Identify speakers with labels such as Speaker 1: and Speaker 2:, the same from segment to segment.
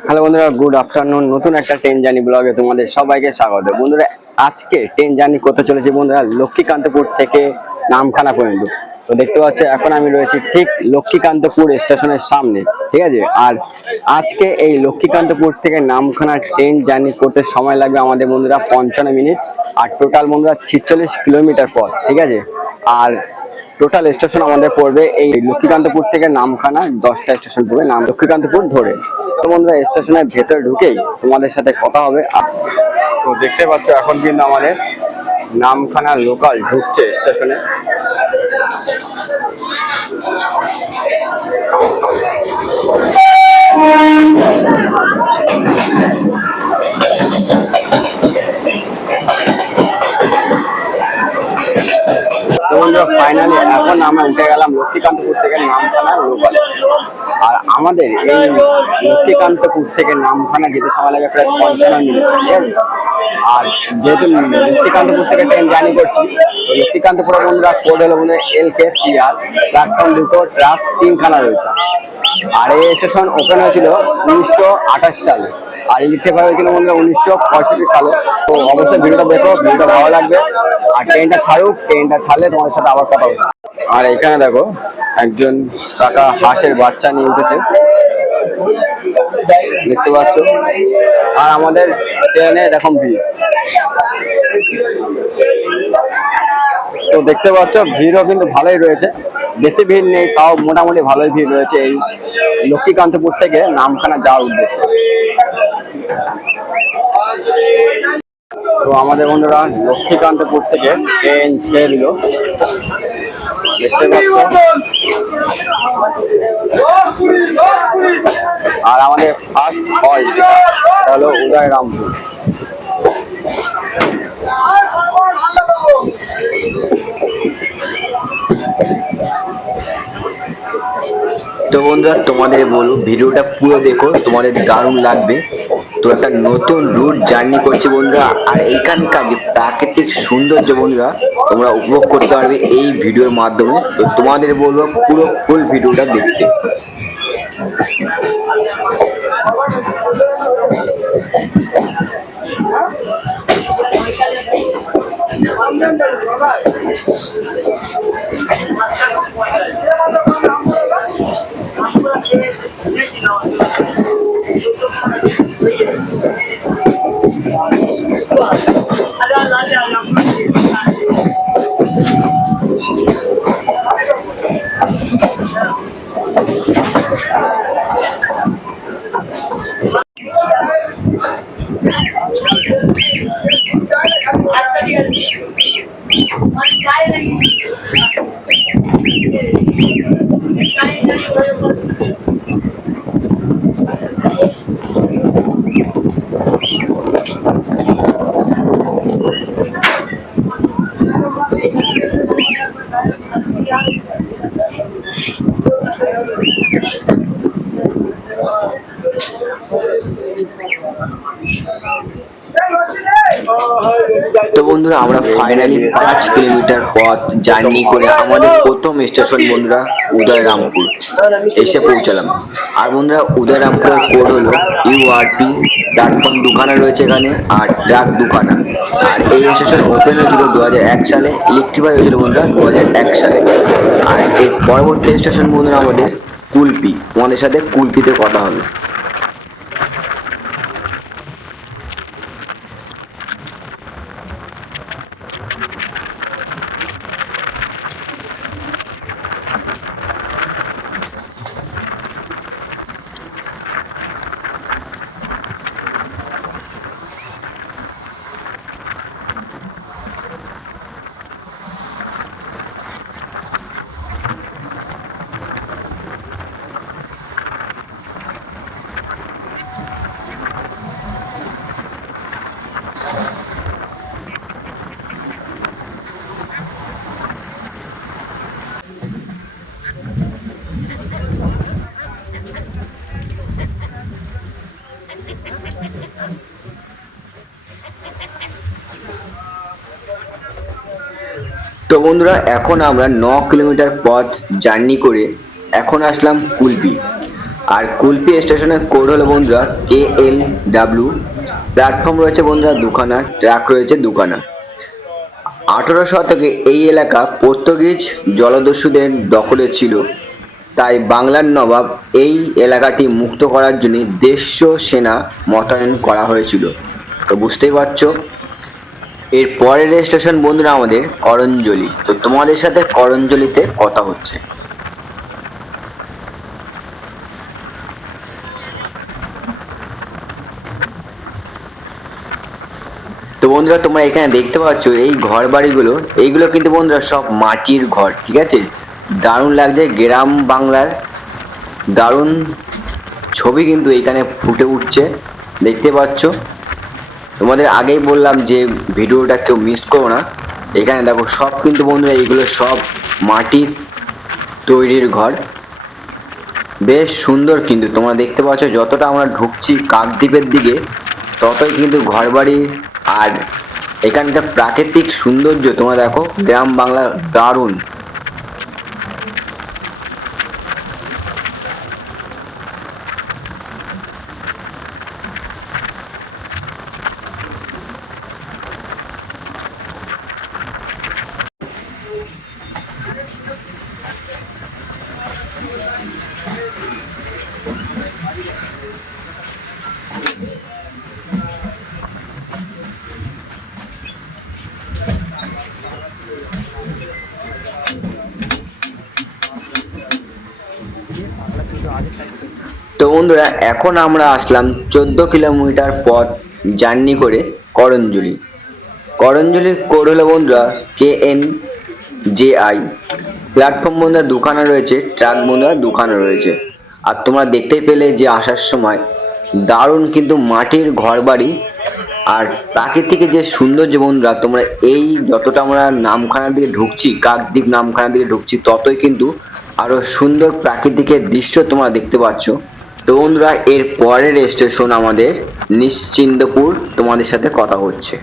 Speaker 1: Hello বন্ধুরা good afternoon নতুন একটা ট্রেন জার্নি ব্লগে তোমাদের সবাইকে স্বাগত। বন্ধুরা, আজকে ট্রেন জার্নি করতে চলেছি বন্ধুরা, লক্ষ্মীকান্তপুর থেকে নামখানা পর্যন্ত। তো দেখতে পাচ্ছ, এখন আমি রয়েছি ঠিক লক্ষ্মীকান্তপুর স্টেশনের সামনে, ঠিক আছে? আর আজকে এই লক্ষ্মীকান্তপুর থেকে নামখানা ট্রেন জার্নি করতে সময় লাগবে আমাদের বন্ধুরা পঞ্চান্ন মিনিট। আর টোটাল বন্ধুরা ছিচল্লিশ কিলোমিটার পথ, ঠিক আছে? আর টোটাল স্টেশন আমাদের পড়বে এই লক্ষ্মীকান্তপুর থেকে নামখানা, দশটা স্টেশন পড়বে নাম লক্ষ্মীকান্তপুর ধরে। তো বন্ধুরা স্টেশনের ভেতরে ঢুকেই তোমাদের সাথে কথা হবে। তো দেখতে পাচ্ছ, এখন কিন্তু আমাদের নামখানা লোকাল ঢুকছে স্টেশনে। ফাইনালি এখন আমরা উঠে গেলাম লক্ষ্মীকান্তপুর থেকে নামখানা লোকালে আর আমাদের এই লক্ষ্মীকান্তপুর থেকে নামখানা যেতে সময় লাগে প্রায় পঞ্চান্ন মিনিট? আর যেহেতু লক্ষ্মীকান্তপুর থেকে ট্রেন জার্নি করছি, তো লক্ষ্মীকান্তপুরের বন্ধুরা কোড হলো বন্ধুরা এল কে সি আর, প্ল্যাটফর্ম দুটো, ট্রাক তিনখানা রয়েছে। আর এই স্টেশন ওপেন হয়েছিল উনিশশো আঠাশ সালে। আর ইলেকট্রিক হয়েছিল বন্ধুরা উনিশশো পঁয়ষট্টি সালে। তো অবশ্যই ভিডিওটা দেখো, ভিডিওটা ভালো লাগবে। আর ট্রেনটা ছাড়ুক, ট্রেনটা ছাড়লে তোমাদের সাথে আবার কথা হবে আর এখানে দেখো একজন টাকা হাঁসের বাচ্চা নিয়ে উঠেছে। দেখতে পাচ্ছ? আর আমাদের ট্রেনে দেখো ভিড়। তো দেখতে পাচ্ছ, ভিড়ও কিন্তু ভালোই রয়েছে। বেশি ভিড় নেই, তাও মোটামুটি ভালোই ভিড় রয়েছে এই লক্ষ্মীকান্তপুর থেকে নামখানা যাওয়ার উদ্দেশ্যে। তো আমাদের বন্ধুরা লক্ষ্মীকান্তপুর থেকে ট্রেন ছেড়ে দিল। আর আমাদের ফার্স্ট হল্ট হলো উদয়রামপুর
Speaker 2: তো বন্ধুরা, তোমাদের বলো ভিডিওটা পুরো দেখো, তোমাদের দারুণ লাগবে। তো একটা নতুন রুট জার্নি করছি বন্ধুরা। আর এইখানকার যে প্রাকৃতিক সৌন্দর্য বন্ধুরা, তোমরা উপভোগ করতে পারবে এই ভিডিওর মাধ্যমে। তো তোমাদের বলব পুরো ফুল ভিডিওটা দেখতে। ফাইনালি পাঁচ কিলোমিটার পথ জার্নি করে আমাদের প্রথম স্টেশন বন্ধুরা উদয়রামপুর এসে পৌঁছালাম। আর বন্ধুরা উদয়রামপুরের কোড হলো ইউআরপি প্ল্যাটফর্ম দুখানা রয়েছে এখানে আর ট্রাক দুখানা। আর এই স্টেশন ওপেন হয়েছিল দু এক সালে ইলেকট্রিফাই হয়েছিল বন্ধুরা দু এক সালে। আর এর পরবর্তী স্টেশন বন্ধুরা আমাদের কুলপি তোমাদের সাথে কুলপিতে কথা হবে। তো বন্ধুরা, এখন আমরা ন কিলোমিটার পথ জার্নি করে এখন আসলাম কুলপি। আর কুলপি স্টেশনের কোড হলো বন্ধুরা কে এল ডাব্লিউ প্ল্যাটফর্ম রয়েছে বন্ধুরা, দুখানা ট্রাক রয়েছে দুখানা। আঠেরো শতকে এই এলাকা পর্তুগিজ জলদস্যুদের দখলে ছিল। তাই বাংলার নবাব এই এলাকাটি মুক্ত করার জন্য দেশীয় সেনা মোতায়েন করা হয়েছিল। তো বুঝতেই পারছ? এর পরের স্টেশন বন্ধুরা আমাদের করঞ্জলি। তো তোমাদের সাথে করঞ্জলিতে কথা হচ্ছে। তো বন্ধুরা, তোমরা এখানে দেখতে পাচ্ছ এই ঘর বাড়িগুলো এইগুলো কিন্তু বন্ধুরা সব মাটির ঘর, ঠিক আছে? দারুণ লাগছে, গ্রাম বাংলার দারুণ ছবি কিন্তু এখানে ফুটে উঠছে। দেখতে পাচ্ছ? তোমাদের আগেই বললাম যে ভিডিওটা কেউ মিস করো না। এখানে দেখো সব কিন্তু বন্ধুরা এইগুলো সব মাটির তৈরির ঘর। বেশ সুন্দর কিন্তু তোমরা দেখতে পাচ্ছ, যতটা আমরা ঢুকছি কাকদ্বীপের দিকে, ততই কিন্তু ঘরবাড়ি আর এখানকার প্রাকৃতিক সৌন্দর্য তোমরা দেখো, গ্রাম বাংলা দারুণ। বন্ধুরা, এখন আমরা আসলাম চোদ্দ কিলোমিটার পথ জার্নি করে করঞ্জলি। করঞ্জলির কোড হলো বন্ধুরা, K N J I. Platform বন্ধুরা, দুখানা রয়েছে, ট্রাক বন্ধুরা, দুখানা রয়েছে। আর তোমরা দেখতেই পেলে যে আসার সময় দারুণ কিন্তু মাটির ঘরবাড়ি আর প্রাকৃতিকের যে সৌন্দর্য বন্ধুরা, তোমরা এই যতটা আমরা নামখানার দিকে ঢুকছি, কাকদ্বীপ নামখানার দিকে ঢুকছি, ততই কিন্তু আরও সুন্দর প্রাকৃতিকের দৃশ্য তোমরা দেখতে পাচ্ছ। তো বন্ধুরা এর পরের স্টেশন আমাদের নিশ্চিন্দপুর তোমাদের সাথে কথা হচ্ছে।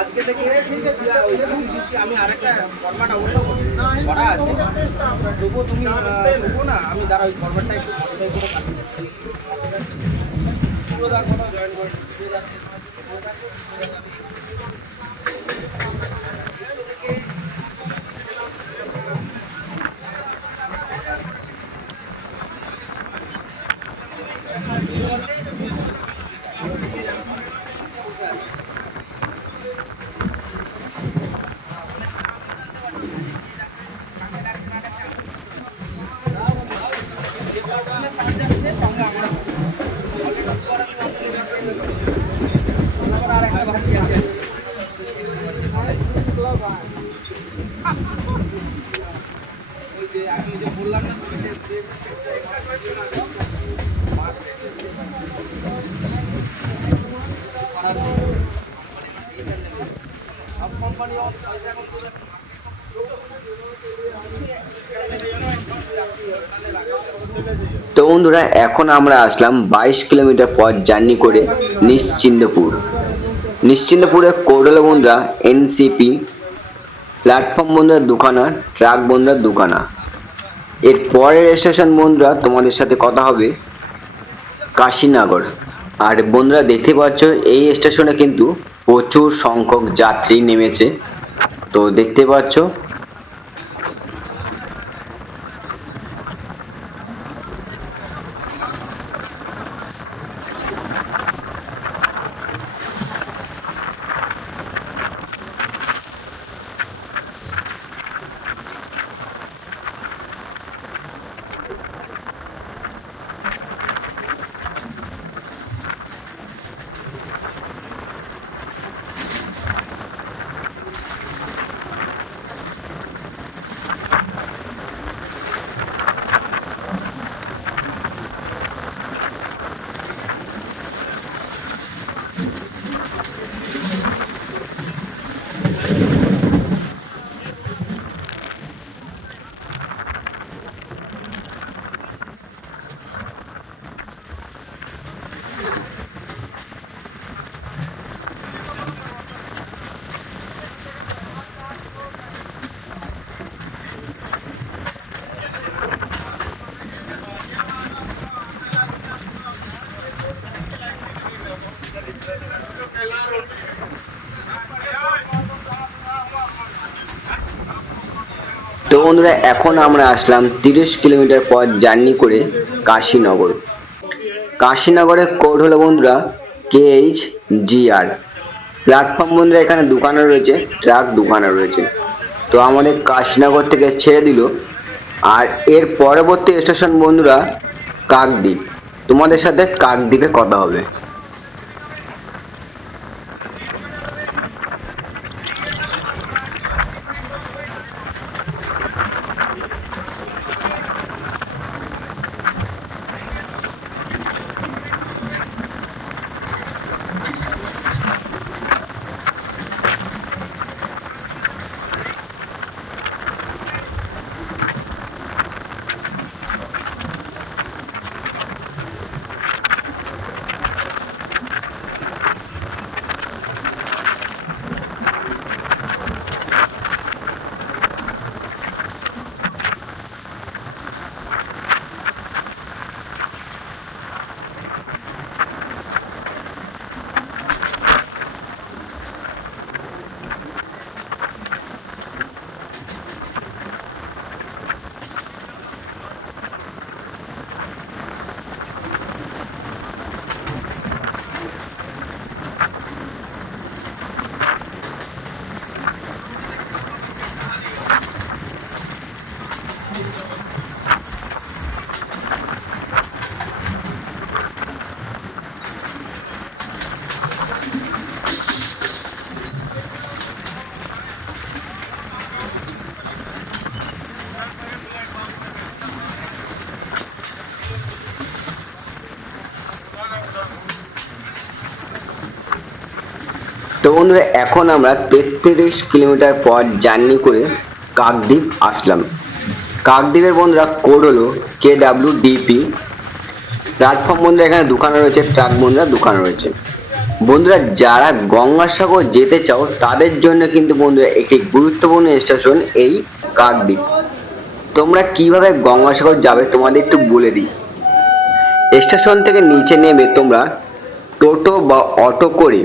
Speaker 3: আজকে থেকে ঠিক আছে ওই জন্য দিচ্ছি, আমি আরেকটা ফরম্যাট অবশ্য করা আছে তবুও তুমি আহ, তবুও না আমি দাঁড়া ওই ফরম্যাটটা একটু modify করে পাঠিয়ে দিচ্ছি। পুরো দেখো না, join করে,
Speaker 2: তো বন্ধুরা, এখন আমরা আসলাম বাইশ কিলোমিটার পথ জার্নি করে নিশ্চিন্দপুর। নিশ্চিন্দপুরে কোড হলো বন্ধুরা, এনসিপি, প্ল্যাটফর্ম বন্ধুরা দুখানা ট্রাক বন্ধুরা দুখানা এর পরের স্টেশন বন্ধুরা, তোমাদের সাথে কথা হবে কাশীনগর। আর বন্ধুরা, দেখতে পাচ্ছ, এই স্টেশনে কিন্তু প্রচুর সংখ্যক যাত্রী নেমেছে। তো দেখতে পাচ্ছ তো বন্ধুরা, এখন আমরা আসলাম তিরিশ কিলোমিটার পথ জার্নি করে কাশীনগর। কাশীনগরের কোড হলো বন্ধুরা কে এইচ জিআর প্ল্যাটফর্ম বন্ধুরা, এখানে দোকানও রয়েছে ট্রাক দোকানও রয়েছে। তো আমাদের কাশীনগর থেকে ছেড়ে দিল। আর এর পরবর্তী স্টেশন বন্ধুরা, কাকদ্বীপ। তোমাদের সাথে কাকদ্বীপে কথা হবে। তো বন্ধুরা, এখন আমরা তেত্রিশ কিলোমিটার পথ জার্নি করে কাকদ্বীপ আসলাম। কাকদ্বীপের বন্ধুরা কোড হলো কে ডাব্লিউ ডিপি প্ল্যাটফর্ম বন্ধুরা, এখানে দোকান রয়েছে ট্রাক বন্ধুরা, দোকান রয়েছে। বন্ধুরা, যারা গঙ্গাসাগর যেতে চাও, তাদের জন্য কিন্তু বন্ধুরা, একটি গুরুত্বপূর্ণ স্টেশন এই কাকদ্বীপ। তোমরা কীভাবে গঙ্গাসাগর যাবে, তোমাদের একটু বলে দিই। স্টেশন থেকে নিচে নেমে তোমরা টোটো বা অটো করে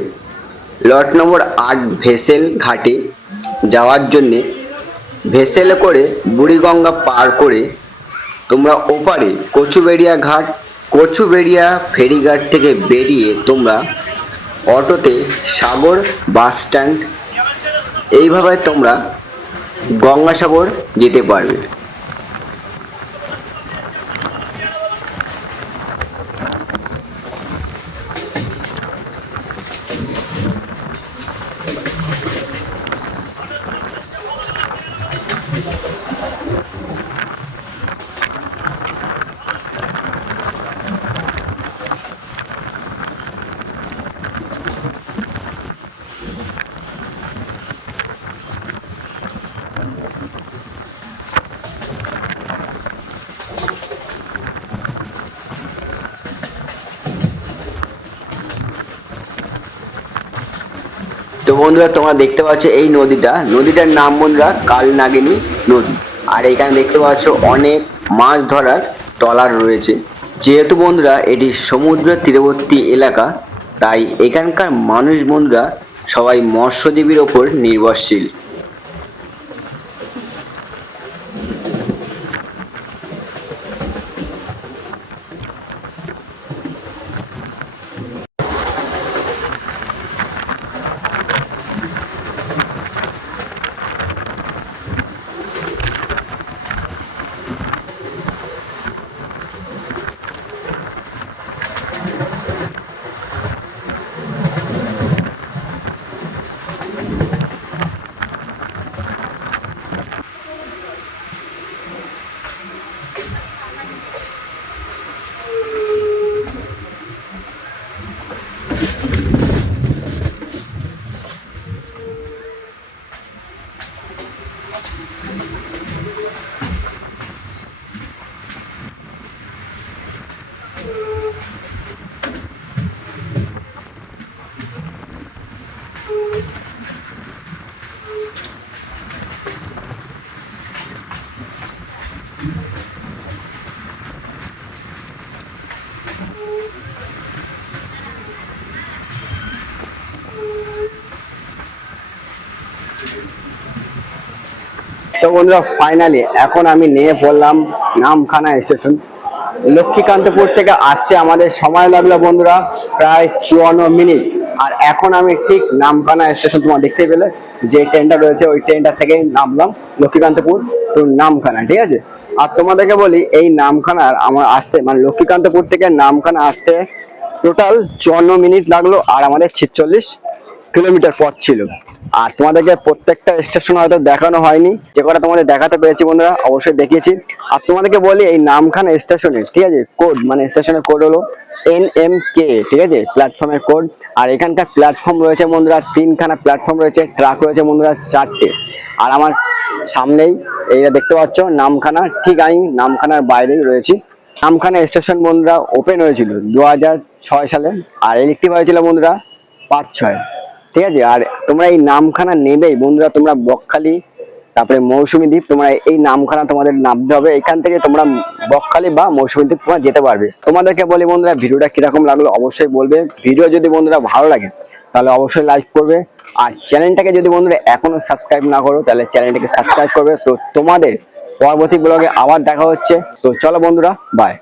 Speaker 2: লট নম্বর আট ভেসেল ঘাটে যাওয়ার জন্যে ভেসেলে করে বুড়িগঙ্গা পার করে তোমরা ওপারে কচুবেড়িয়া ঘাট, কচুবেড়িয়া ফেরিঘাট থেকে বেরিয়ে তোমরা অটোতে সাগর বাস স্ট্যান্ড, এইভাবে তোমরা গঙ্গাসাগর যেতে পারবে। তো বন্ধুরা, তোমরা দেখতে পাচ্ছ এই নদীটা। নদীটার নাম বন্ধুরা কালনাগিনী নদী। আর এখানে দেখতে পাচ্ছ অনেক মাছ ধরার টলার রয়েছে। যেহেতু বন্ধুরা, এটি সমুদ্র তীরবর্তী এলাকা, তাই এখানকার মানুষ বন্ধুরা সবাই মৎস্যজীবীর ওপর নির্ভরশীল।
Speaker 1: বন্ধুরা ফাইনালি এখন আমি নিয়ে পড়লাম নামখানা স্টেশন লক্ষ্মীকান্তপুর থেকে আসতে আমাদের সময় লাগল বন্ধুরা প্রায় চুয়ান্ন মিনিট। আর এখন আমি ঠিক নামখানা স্টেশন তোমার দেখতে পেলে, যে ট্রেনটা রয়েছে, ওই ট্রেনটা থেকেই নামলাম লক্ষ্মীকান্তপুর তো নামখানা, ঠিক আছে? আর তোমাদেরকে বলি, এই নামখানার আমার আসতে মানে লক্ষ্মীকান্তপুর থেকে নামখানা আসতে টোটাল চুয়ান্ন মিনিট লাগল, আর আমাদের ছিচল্লিশ কিলোমিটার পথ ছিল। আর তোমাদেরকে প্রত্যেকটা স্টেশন হয়তো দেখানো হয়নি। যে কটা তোমাদের দেখাতে পেরেছি বন্ধুরা, অবশ্যই দেখিয়েছি। আর তোমাদেরকে বলি, এই নামখানা স্টেশনে ঠিক আছে? কোড মানে স্টেশনের কোড হলো এন এম কে ঠিক আছে? প্ল্যাটফর্মের কোড আর এখানকার প্ল্যাটফর্ম রয়েছে বন্ধুরা, তিনখানা প্ল্যাটফর্ম রয়েছে ট্রাক রয়েছে বন্ধুরা, চারটে। আর আমার সামনেই, এইটা দেখতে পাচ্ছ, নামখানা, ঠিক আমি নামখানার বাইরেই রয়েছি। নামখানা স্টেশন বন্ধুরা ওপেন হয়েছিল দু সালে, আর ইলেকট্রিক হয়েছিল বন্ধুরা, পাঁচ ছয়। ঠিক আছে? আর তোমরা এই নামখানা নেবেই। বন্ধুরা, তোমরা বকখালি, তারপরে মৌসুমী দ্বীপ, তোমরা এই নামখানা তোমাদের নামতে হবে। এখান থেকে তোমরা বকখালি বা মৌসুমী দ্বীপ তোমরা যেতে পারবে। তোমাদেরকে বলি বন্ধুরা, ভিডিওটা কীরকম লাগল অবশ্যই বলবে। ভিডিও যদি বন্ধুরা ভালো লাগে, তাহলে অবশ্যই লাইক করবে। আর চ্যানেলটাকে যদি বন্ধুরা এখনও সাবস্ক্রাইব না করো, তাহলে চ্যানেলটাকে সাবস্ক্রাইব করবে। তো তোমাদের পরবর্তী ব্লগে আবার দেখা হচ্ছে। তো চলো বন্ধুরা বাই